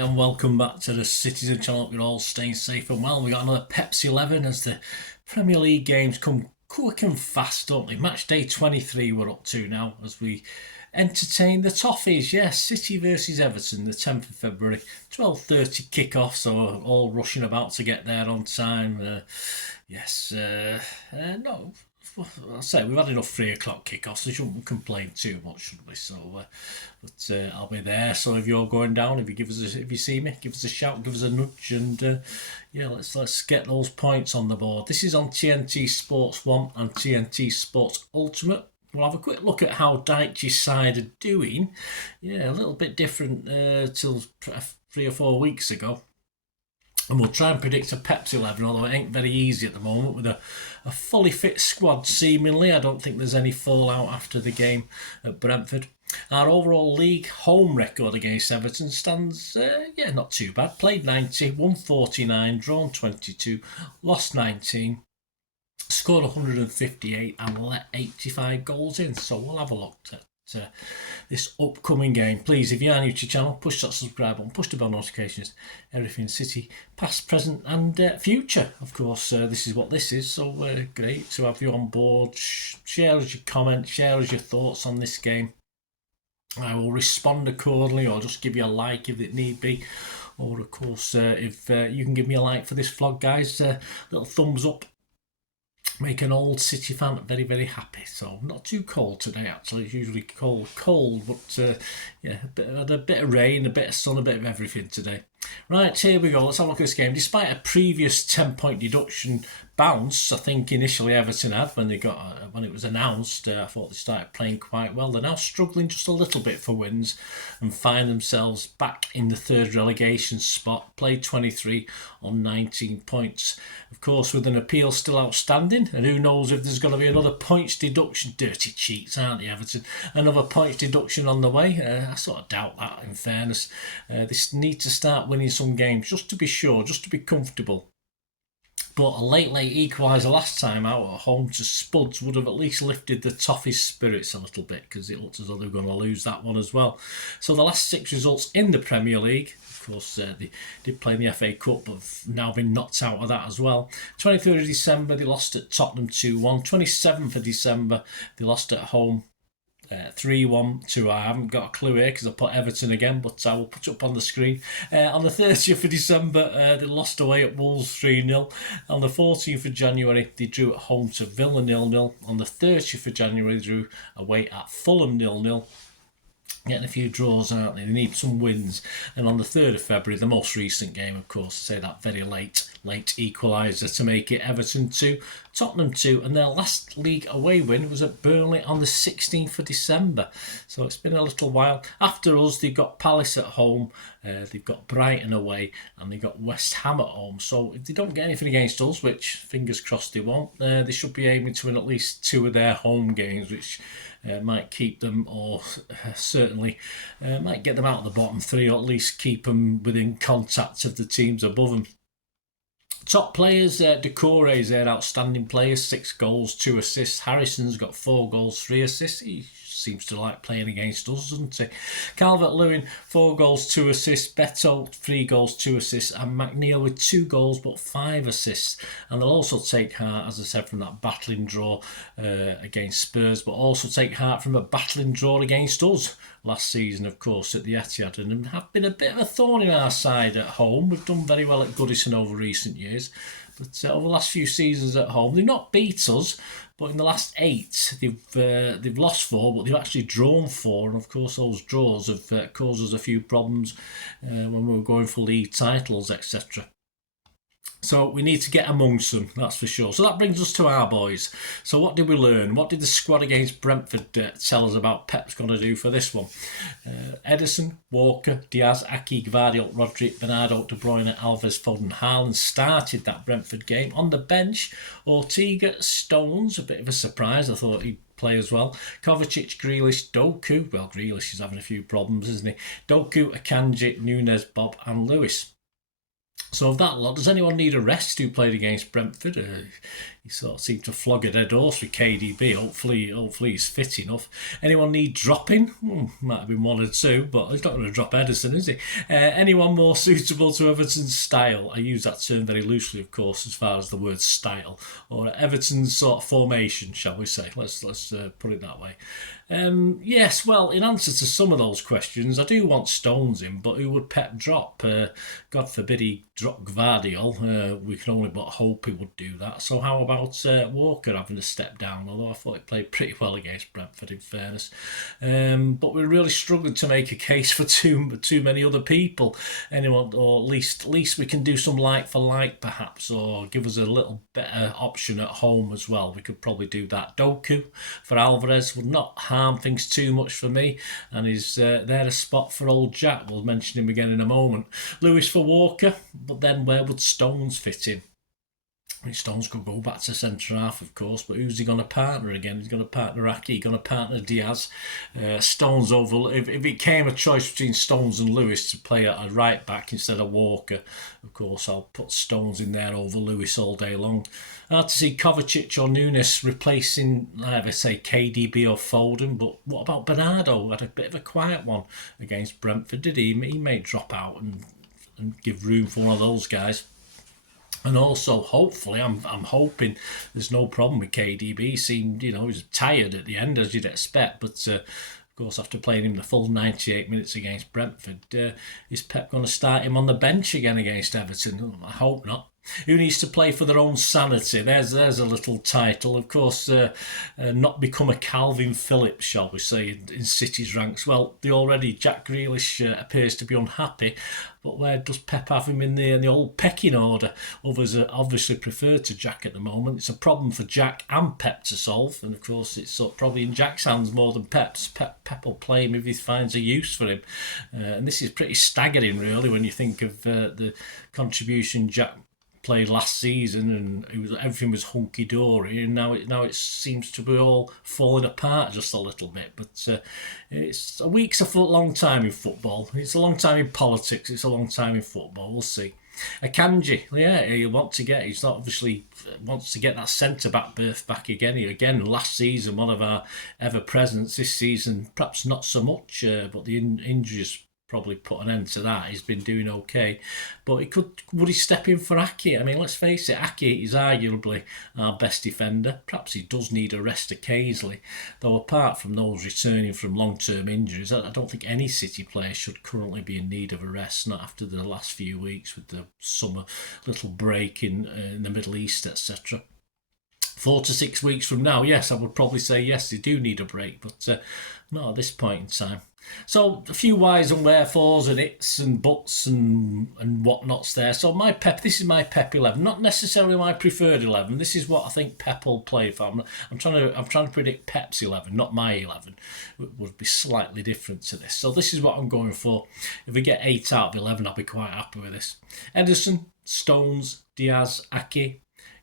Right, and welcome back to the Citizen channel. Hope you're all staying safe and well. We got another Pepsi 11 as the Premier League games come quick and fast, don't they? Match day 23 we're up to now as we entertain the Toffees. Yes, City versus Everton, the 10th of February, 12:30 kick-off, so all rushing about to get there on time. No, I'll say we've had enough 3 o'clock kickoffs, so we shouldn't complain too much, should we? So, I'll be there. So if you're going down, if you see me, give us a shout, give us a nudge, and let's get those points on the board. This is on TNT Sports 1 and TNT Sports Ultimate. We'll have a quick look at how Dyche's side are doing. Yeah, a little bit different till 3 or 4 weeks ago. And we'll try and predict a Pepsi 11, although it ain't very easy at the moment with a fully fit squad, seemingly. I don't think there's any fallout after the game at Brentford. Our overall league home record against Everton stands, not too bad. Played 90, won 49, drawn 22, lost 19, scored 158 and let 85 goals in. So we'll have a look at this upcoming game. Please, if you are new to the channel, push that subscribe button, push the bell notifications, everything City, past, present and future. Of course, this is what this is, so great to have you on board. Share us your comments, share us your thoughts on this game. I will respond accordingly, or just give you a like if it need be. Or of course, if you can give me a like for this vlog, guys, little thumbs up. Make an old City fan very, very happy. So not too cold today, actually. It's usually cold, but had a bit of rain, a bit of sun, a bit of everything today. Right, here we go. Let's have a look at this game. Despite a previous 10-point deduction bounce, I think initially Everton had when it was announced, I thought they started playing quite well. They're now struggling just a little bit for wins and find themselves back in the third relegation spot. Played 23 on 19 points. Of course, with an appeal still outstanding, and who knows if there's going to be another points deduction. Dirty cheats, aren't they, Everton? Another points deduction on the way. I sort of doubt that, in fairness. They need to start winning some games just to be sure, just to be comfortable. But a late equaliser last time out at home to Spuds would have at least lifted the Toffees' spirits a little bit, because it looked as though they were going to lose that one as well. So the last 6 results in the Premier League, of course they did play in the FA Cup but have now been knocked out of that as well. 23rd of December they lost at Tottenham 2-1. 27th of December they lost at home 3-1 to, I haven't got a clue here because I put Everton again, but I will put it up on the screen. On the 30th of December, they lost away at Wolves 3-0. On the 14th of January, they drew at home to Villa 0-0. On the 30th of January, they drew away at Fulham 0-0. Getting a few draws, aren't they? They need some wins. And on the 3rd of February, the most recent game, of course, say that very late equaliser to make it Everton 2, Tottenham 2. And their last league away win was at Burnley on the 16th of December. So it's been a little while. After us, they've got Palace at home, they've got Brighton away, and they've got West Ham at home. So if they don't get anything against us, which fingers crossed they won't, they should be aiming to win at least 2 of their home games, which might keep them, or certainly might get them out of the bottom 3, or at least keep them within contact of the teams above them. Top players, Decore's their outstanding player, 6 goals, 2 assists. Harrison's got 4 goals, 3 assists. He seems to like playing against us, doesn't he? Calvert-Lewin, 4 goals, 2 assists. Beto, 3 goals, 2 assists. And McNeil with 2 goals but 5 assists. And they'll also take heart, as I said, from that battling draw against Spurs, but also take heart from a battling draw against us last season, of course, at the Etihad, and have been a bit of a thorn in our side at home. We've done very well at Goodison over recent years, but over the last few seasons at home, they've not beat us, but in the last 8, they've lost 4, but they've actually drawn 4, and of course those draws have caused us a few problems when we were going for league titles, etc. So we need to get amongst them, that's for sure. So that brings us to our boys. So what did we learn? What did the squad against Brentford tell us about Pep's going to do for this one? Ederson, Walker, Diaz, Aki, Gvardiol, Rodri, Bernardo, De Bruyne, Alves, Foden, Haaland started that Brentford game. On the bench, Ortega, Stones, a bit of a surprise. I thought he'd play as well. Kovacic, Grealish, Doku. Well, Grealish is having a few problems, isn't he? Doku, Akanji, Nunes, Bob and Lewis. So of that lot, does anyone need a rest who played against Brentford? He sort of seemed to flog a dead horse with KDB. Hopefully he's fit enough. Anyone need dropping? Might have been one or two, but he's not going to drop Ederson, is he? Anyone more suitable to Everton's style? I use that term very loosely, of course, as far as the word style, or Everton's sort of formation, shall we say? Let's put it that way. Yes, well, in answer to some of those questions, I do want Stones in, but who would Pep drop? God forbid he dropped Gvardiol. We can only but hope he would do that. So how about Walker having to step down? Although I thought he played pretty well against Brentford, in fairness. But we really struggled to make a case for too many other people. Anyone, or at least we can do some like for like, perhaps, or give us a little better option at home as well. We could probably do that. Doku for Alvarez would not harm things too much for me, and is there a spot for old Jack? We'll mention him again in a moment. Lewis for Walker, but then where would Stones fit in? I mean, Stones could go back to centre half, of course, but who's he going to partner again? He's going to partner Aki, he's going to partner Diaz. Stones over. If it came a choice between Stones and Lewis to play at a right back instead of Walker, of course, I'll put Stones in there over Lewis all day long. Hard to see Kovacic or Nunes replacing, either say KDB or Foden, but what about Bernardo? Had a bit of a quiet one against Brentford, did he? He may drop out and give room for one of those guys. And also, hopefully, I'm hoping there's no problem with KDB. He seemed, he was tired at the end, as you'd expect. But, of course, after playing him the full 98 minutes against Brentford, is Pep going to start him on the bench again against Everton? I hope not. Who needs to play for their own sanity? There's a little title. Of course, not become a Calvin Phillips, shall we say, in City's ranks. Well, Jack Grealish appears to be unhappy, but where does Pep have him in the old pecking order? Others are obviously preferred to Jack at the moment. It's a problem for Jack and Pep to solve, and of course it's probably in Jack's hands more than Pep's. Pep will play him if he finds a use for him, and this is pretty staggering, really, when you think of the contribution Jack played last season, and everything was hunky dory, and now it seems to be all falling apart just a little bit. But a week's a long time in football. It's a long time in politics. It's a long time in football. We'll see. Akanji, he's not obviously wants to get that centre back berth back again. Again, last season, one of our ever presents. This season, perhaps not so much, but the injuries probably put an end to that. He's been doing okay, but would he step in for Aki? I mean, let's face it, Aki is arguably our best defender. Perhaps he does need a rest occasionally, though apart from those returning from long-term injuries, I don't think any City player should currently be in need of a rest, not after the last few weeks with the summer little break in the Middle East, etc. 4 to 6 weeks from now, yes, I would probably say yes, they do need a break, but not at this point in time. So a few whys and wherefores and its and buts and whatnots there. So this is my Pep 11, not necessarily my preferred 11. This is what I think Pep will play for. I'm trying to predict Pep's 11, not my 11. It would be slightly different to this. So this is what I'm going for. If we get 8 out of 11, I'll be quite happy with this. Ederson, Stones, Diaz, Aki,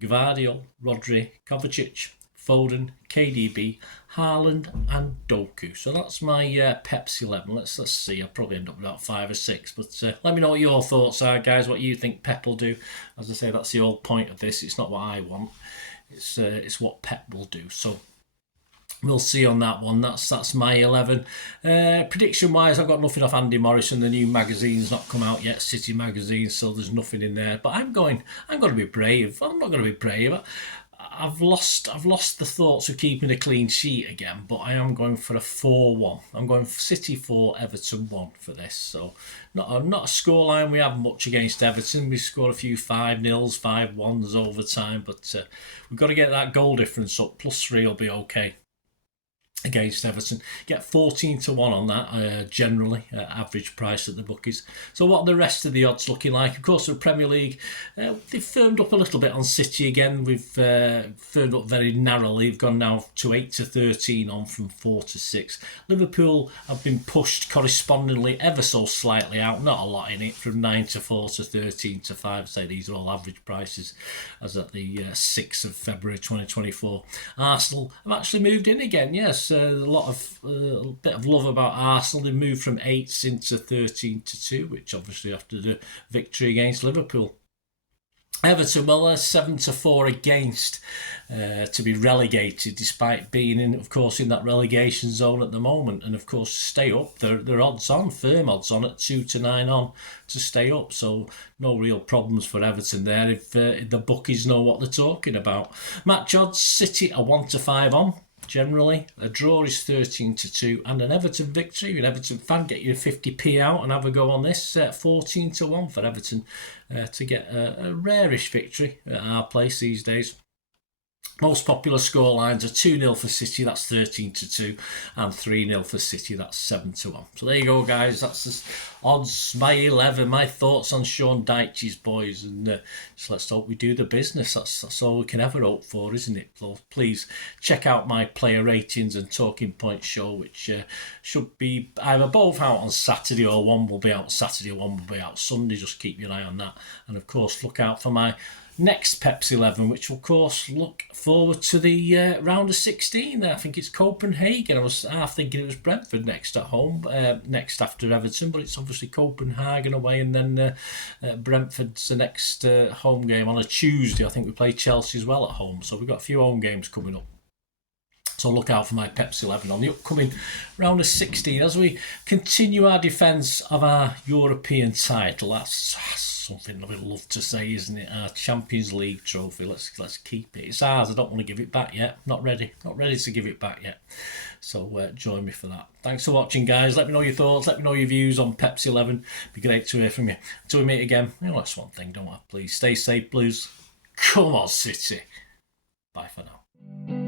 Gvardiol, Rodri, Kovacic, Foden, KDB, Haaland and Doku. So that's my Pepsi 11. Let's see. I'll probably end up with about 5 or 6. But let me know what your thoughts are, guys, what you think Pep will do. As I say, that's the whole point of this. It's not what I want. It's what Pep will do. So we'll see on that one. That's my 11. Prediction-wise, I've got nothing off Andy Morrison. The new magazine's not come out yet, City Magazine, so there's nothing in there. But I'm going to be brave. I'm not going to be brave. I've lost the thoughts of keeping a clean sheet again, but I am going for a 4-1. I'm going for City 4, Everton 1 for this. So not a scoreline we have much against Everton. We scored a few 5-0s, 5-1s over time, but we've got to get that goal difference up. +3 will be okay against Everton. Get 14 to 1 on that, generally, average price at the bookies. So what are the rest of the odds looking like? Of course, the Premier League, they've firmed up a little bit on City again. We've firmed up very narrowly. We've gone now to 8 to 13 on from 4 to 6. Liverpool have been pushed correspondingly ever so slightly out, not a lot in it, from 9 to 4 to 13 to 5. Say these are all average prices as at the 6th of February 2024. Arsenal have actually moved in again, yes. a bit of love about Arsenal. They moved from 8s into 13-2, which obviously after the victory against Liverpool. Everton, well, 7-4 against to be relegated, despite being in, of course, in that relegation zone at the moment, and of course to stay up. They're odds on, firm odds on at 2-9 on to stay up. So no real problems for Everton there if the bookies know what they're talking about. Match odds: City are 1-5 on. Generally, a draw is 13-2, and an Everton victory. An Everton fan, get your 50p out and have a go on this. 14-1 for Everton to get a rarish victory at our place these days. Most popular scorelines are 2-0 for City, that's 13-2, and 3-0 for City, that's 7-1. So there you go, guys. That's the odds, my 11, my thoughts on Sean Dyche's boys, and so let's hope we do the business. That's all we can ever hope for, isn't it? So please check out my player ratings and talking point show, which should be either both out on Saturday, or one will be out Saturday, one will be out Sunday. Just keep your eye on that, and of course look out for my next Pepsi 11, which will of course look forward to the round of 16. I think it's Copenhagen. I was half thinking it was Brentford next at home, next after Everton, but it's obviously Copenhagen away, and then Brentford's the next home game on a Tuesday. I think we play Chelsea as well at home, so we've got a few home games coming up. So look out for my Pepsi 11 on the upcoming round of 16 as we continue our defence of our European title. That's something I would love to say, isn't it? Our Champions League trophy. Let's keep it. It's ours. I don't want to give it back yet. Not ready to give it back yet. So join me for that. Thanks for watching, guys. Let me know your thoughts. Let me know your views on Pepsi 11. It'd be great to hear from you. Until we meet again, that's one thing, don't I? Please stay safe, Blues. Come on, City. Bye for now.